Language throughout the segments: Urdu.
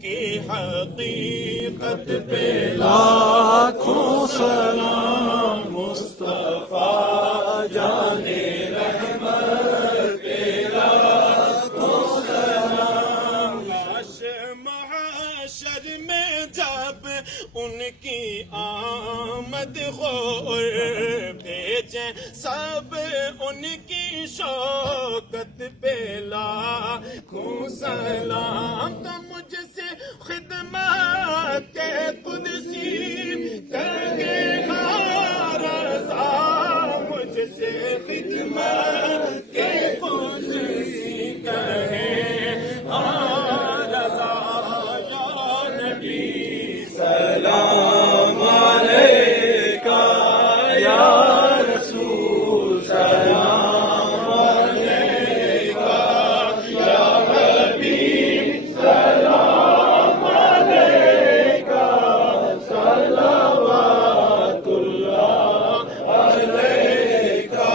کی حقیقت پہ لاکھوں سلام مصطفیٰ جانے رحمت پہ لاکھوں سلام لاش محشر میں جب ان کی آمد ہو بھیجیں سب ان کی شوکت پہ لاکھوں سلام تو مجھ سے خدمت کے قدسی کرے گا رضا مجھ سے خدمت کے قدسی کرے گا رضا یا نبی سلام علیکہ یا رسول سلام علیکہ یا حبیب سلام علیکہ صلوات اللہ علیکہ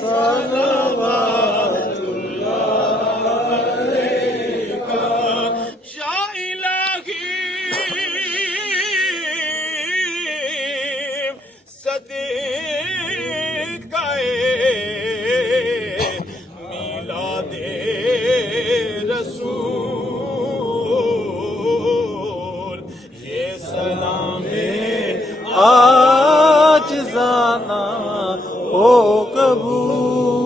صلوات اللہ علیکہ یا الہی صدقہ میلاد رسول یہ سلام عاجزانہ ہو قبول